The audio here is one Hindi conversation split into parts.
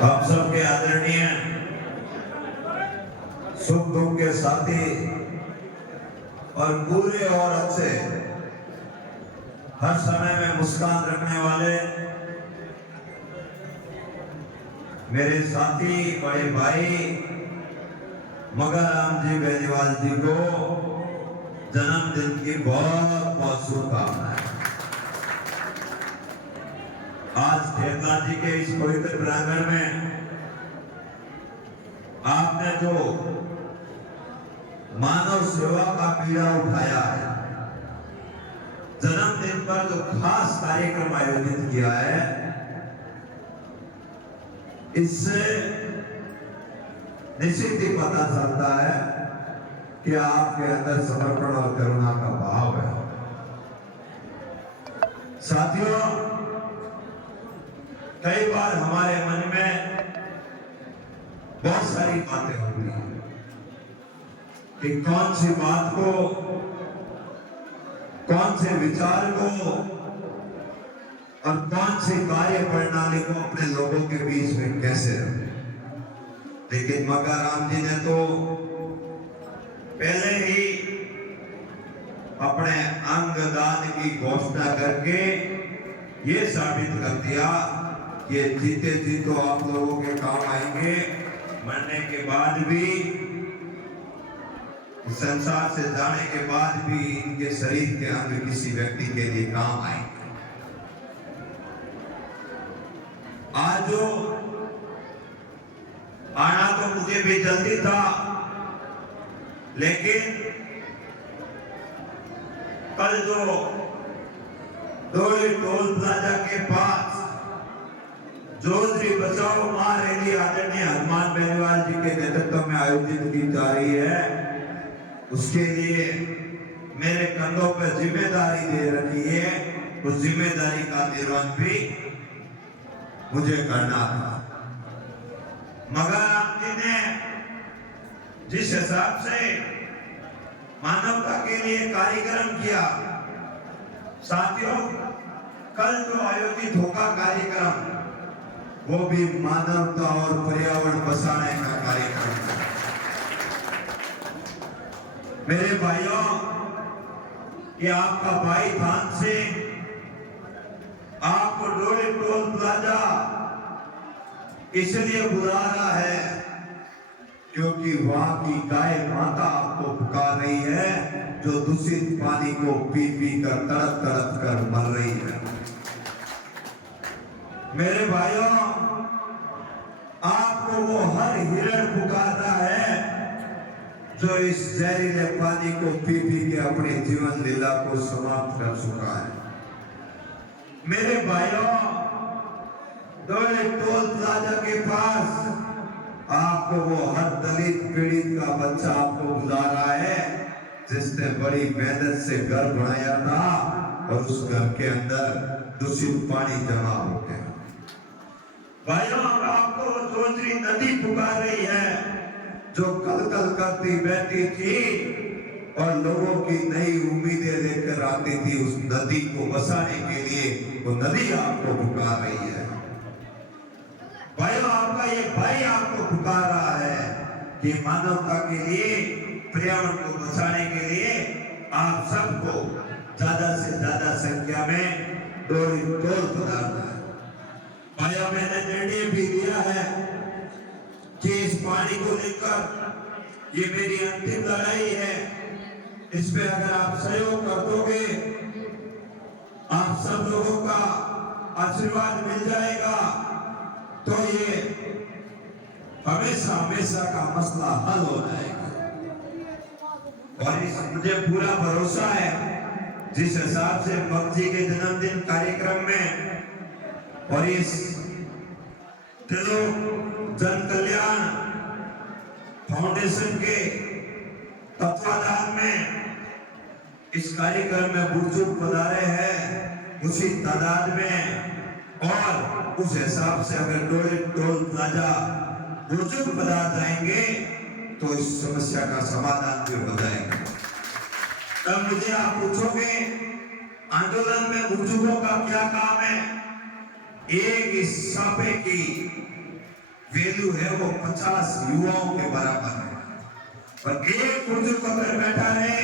हम सबके आदरणीय सुख दुख के साथी और बुरे और अच्छे हर समय में मुस्कान रखने वाले मेरे साथी बड़े भाई मगरराम जी बेनीवाल जी को जन्मदिन की बहुत बहुत शुभकामनाएं। आज देवता जी के इस पवित्र प्रांगण में आपने जो मानव सेवा का बीड़ा उठाया है, जन्मदिन पर जो खास कार्यक्रम आयोजित किया है, इससे निश्चित ही पता चलता है कि आपके अंदर समर्पण और करुणा का भाव है। साथियों, कई बार हमारे मन में बहुत सारी बातें होती हैं कि कौन सी बात को, कौन से विचार को और कौन सी कार्य प्रणाली को अपने लोगों के बीच में कैसे रखें। लेकिन मगरराम जी ने तो पहले ही अपने अंग दान की घोषणा करके ये साबित कर दिया कि ये जीते जी तो आप लोगों के काम आएंगे, मरने के बाद भी, संसार से जाने के बाद भी इनके शरीर के अंग किसी व्यक्ति के लिए काम आएंगे। आज जो आना तो मुझे भी जल्दी था, लेकिन कल जो डोली टोल प्लाजा के पास जोधरी बचाओ मां रैली आदरणीय हनुमान बेनीवाल जी के नेतृत्व में आयोजित की जा रही है, उसके लिए मेरे कंधों पर जिम्मेदारी दे रखी है। उस जिम्मेदारी का निर्वहन भी मुझे करना था। मगरराम जी ने जिस हिसाब से मानवता के लिए कार्यक्रम किया, साथियों, कल जो आयोजित होगा कार्यक्रम, वो भी मानवता और पर्यावरण बचाने का कार्यक्रम है। मेरे भाइयों, ये आपका भाई धान सिंह आपको डोली टोल प्लाजा इसलिए बुला रहा है क्योंकि वहां की गाय माता आपको पुकार रही है, जो दूषित पानी को पी पी कर तड़प तड़प कर मर रही है। मेरे भाइयों, आपको वो हर हिरण पुकारता है जो इस जहरीले पानी को पी पी के अपनी जीवन लीला को समाप्त कर चुका है। मेरे भाइयों, डोली टोल प्लाजा के पास आपको वो हर दलित पीड़ित का बच्चा आपको बुला रहा है जिसने बड़ी मेहनत से घर बनाया था और उस घर के अंदर दूषित पानी जमा हो गया। भाइयों, आपको जोधरी नदी पुकार रही है जो कल कल करती बहती थी और लोगों की नई उम्मीदें लेकर आती थी। उस नदी को बसाने के लिए वो नदी आपको पुकार रही है। भाइयों, आपका ये भाई आपको पुकार रहा है कि मानवता के लिए, पर्यावरण को बचाने के लिए आप सबको ज्यादा से ज्यादा संख्या में डोली टोल पधारना है। भाइयों, मैंने निर्णय भी लिया है कि इस पानी को लेकर ये मेरी अंतिम लड़ाई है। इसमें अगर आप सहयोग कर दोगे, आप सब लोगों का आशीर्वाद मिल जाएगा, तो ये हमेशा हमेशा का मसला हल हो जाएगा। और इस मुझे पूरा भरोसा है, जिस हिसाब से मग जी के जन्मदिन कार्यक्रम में और इस जन कल्याण फाउंडेशन के तत्वाधान में इस कार्यक्रम में बुजुर्ग पधारे हैं, उसी तादाद में और उस हिसाब से अगर डोली टोल प्लाजा बुजुर्ग पधार जाएंगे तो इस समस्या का समाधान भी हो जाएगा। तब मुझे आप पूछोगे, आंदोलन में बुजुर्गों का क्या काम है? एक इस सापे की वैल्यू है वो 50 युवाओं के बराबर है। और एक बुजुर्ग अगर बैठा रहे,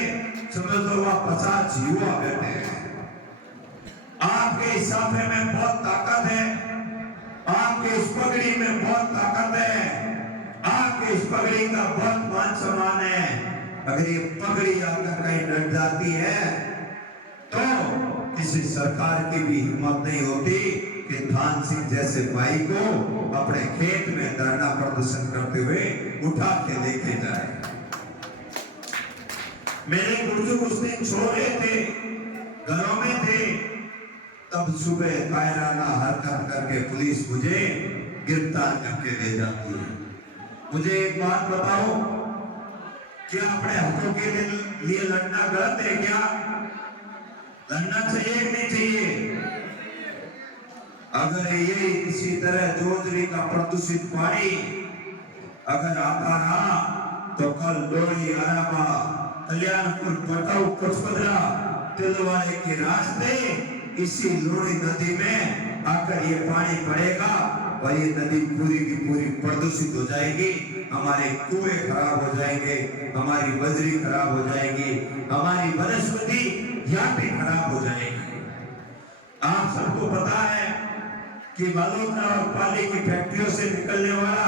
समझ लो वह 50 युवा बैठे हैं। आपके इस साफे में बहुत ताकत है, आपके इस पगड़ी में बहुत ताकत है, आपके इस पगड़ी का बहुत मान सम्मान है। अगर ये पगड़ी आपका कहीं डट जाती है तो किसी सरकार की भी हिम्मत नहीं होती कि धान सिंह जैसे भाई को अपने खेत में धरना प्रदर्शन करते हुए उठा के लेके जाए। मेरे बुजुर्ग उस दिन सो रहे थे, घरों में थे, तब सुबह कायराना हरकत करके पुलिस मुझे गिरफ्तार करके ले जाती है। मुझे एक बात बताओ, क्या अपने हकों के लिए लड़ना गलत है? क्या लड़ना चाहिए कि नहीं चाहिए? अगर ये किसी तरह जोजरी का प्रदूषित पानी अगर आता रहा तो कल लोरी, अराबा, कल्याणपुर, पटाऊ, पचपदरा, तिलवाड़े के रास्ते इसी लोरी नदी में आकर ये पानी पड़ेगा और ये नदी पूरी की पूरी प्रदूषित हो जाएगी। हमारे कुएं खराब हो जाएंगे, हमारी बजरी खराब हो जाएगी, हमारी वनस्पति यहाँ पे खराब हो जाएगी। आप सबको पता है कि बालोतरा और पाली की फैक्ट्रियों से निकलने वाला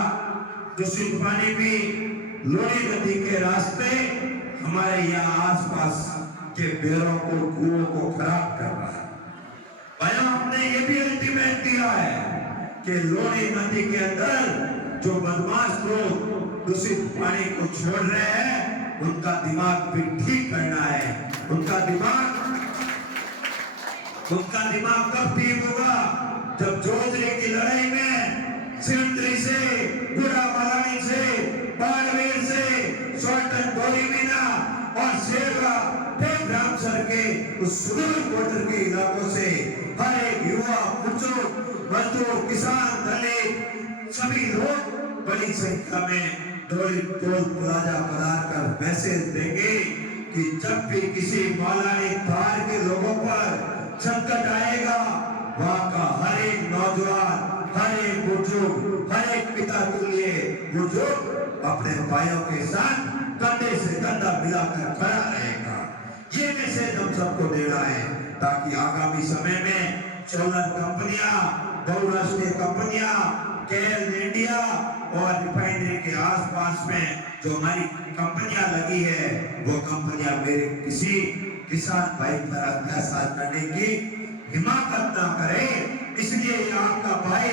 दूषित पानी भी लोरी नदी के रास्ते हमारे यहाँ आसपास के बेरों को, कुओं को खराब कर रहा है। भाइयों, हमने ये भी अल्टीमेट दिया है कि लोरी नदी के अंदर जो बदमाश लोग दूषित पानी को छोड़ रहे हैं उनका दिमाग भी ठीक करना है। उनका दिमाग कब ठीक होगा? जब जोजरी की लड़ाई में सिंदरी से, गुड़ामालानी से, बाड़मेर से, सोटन, बोरीमीना और शेरवा, रामसर के उस सुदूर बॉर्डर के इलाकों से हर एक युवा, बुजुर्ग, मजदूर, किसान, दलित सभी लोग बड़ी संख्या में टोल प्लाजा बनाकर कर मैसेज देंगे कि जब भी किसी मालानी तार के लोगों पर संकट आएगा, वहां का हर एक नौजवान, हर एक बुजुर्ग, हर एक पिता तुल्य बुजुर्ग अपने भाइयों के साथ कंधे से कंधा मिलाकर खड़ा रहेगा। ये मैसेज हम सबको देना है ताकि आगामी समय में सोलर कंपनियां, बहुराष्ट्रीय कंपनियां, केल इंडिया और रिफाइनरी के आसपास में जो हमारी कंपनियां लगी है वो कंपनियां मेरे किसी किसान भाई पर अत्याचार करने की हिम्मत ना करे। इसलिए आपका भाई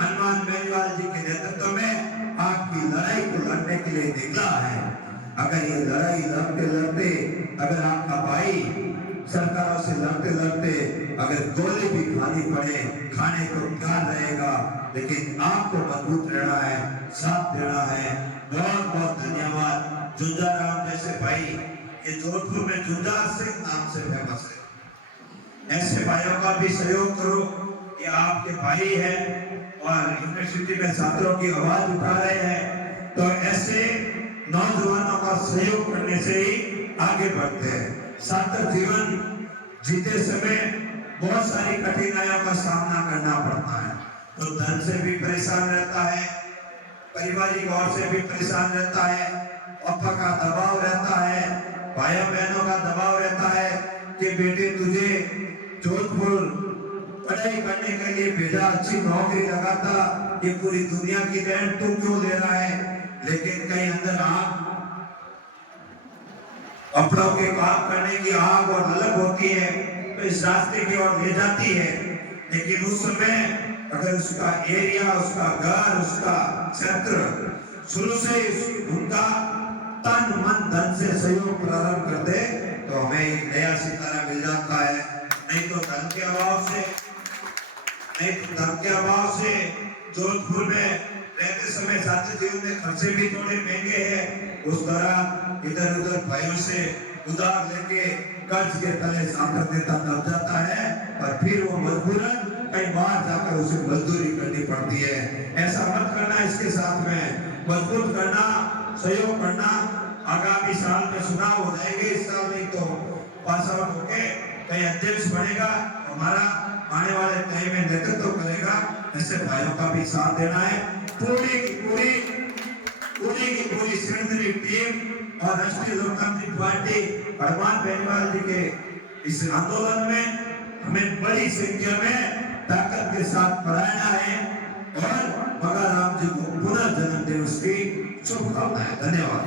हनुमान बेनीवाल जी के नेतृत्व में आपकी लड़ाई को लड़ने के लिए निकला है। अगर ये लड़ाई लड़ते लड़ते अगर आपका भाई सरकारों से लड़ते लड़ते अगर गोली भी खानी पड़े, खाने को तैयार रहेगा, लेकिन आपको मजबूत रहना है, साथ देना है। बहुत बहुत धन्यवाद। झुंझाराम जैसे भाई, ये जोधपुर में झुंझार सिंह नाम से फेमस है। ऐसे भाइयों का भी सहयोग करो, ये आपके भाई हैं और यूनिवर्सिटी में छात्रों की आवाज उठा रहे हैं, तो ऐसे नौजवानों का सहयोग करने से ही आगे बढ़ते हैं। सार्थक जीवन जीते समय बहुत सारी कठिनाइयों का सामना करना पड़ता है, तो धन से भी परेशान रहता है, पारिवारिक ओर से भी परेशान रहता है, पापा का दबाव रहता है, भाइयों बहनों का दबाव रहता है कि बेटे तुझे जोधपुर पढ़ाई करने के लिए भेजा, अच्छी नौकरी लगाता, ये पूरी दुनिया की देन तू क्यों ले रहा है? लेकिन कहीं अंदर आग, अपनों के काम करने की आग और ललक होती है तो इस रास्ते की ओर ले जाती है। लेकिन उस समय अगर उसका एरिया, उसका घर, उसका क्षेत्र शुरू से उनका तन मन धन से सहयोग प्रारंभ कर दे तो हमें एक नया सितारा मिल जाता है। नहीं तो धन के अभाव से जोधपुर में रहते समय साथी जीवन में खर्चे भी थोड़े महंगे हैं। उस दौरान इधर उधर भाइयों से उधार लेके कर्ज के तले सांभर देता दब जाता है और फिर वो मजबूरन कहीं बाहर जाकर उसे मजदूरी करनी पड़ती है। ऐसा मत करना, इसके साथ में मजबूत करना, सहयोग करना। आगामी साल में चुनाव हो जाएंगे, इस साल नहीं तो पास आउट होके कहीं अध्यक्ष बनेगा, हमारा आने वाले टाइम में नेतृत्व करेगा। ऐसे भाइयों का भी साथ देना है। पूरी की पूरी सेनेटरी टीम और राष्ट्रीय लोकतांत्रिक पार्टी हनुमान बेनीवाल जी के इस आंदोलन में हमें बड़ी संख्या में ताकत के साथ बढ़ाना है और भगवान राम जी को पुनः जन्म दिवस की शुभकामनाएं। धन्यवाद।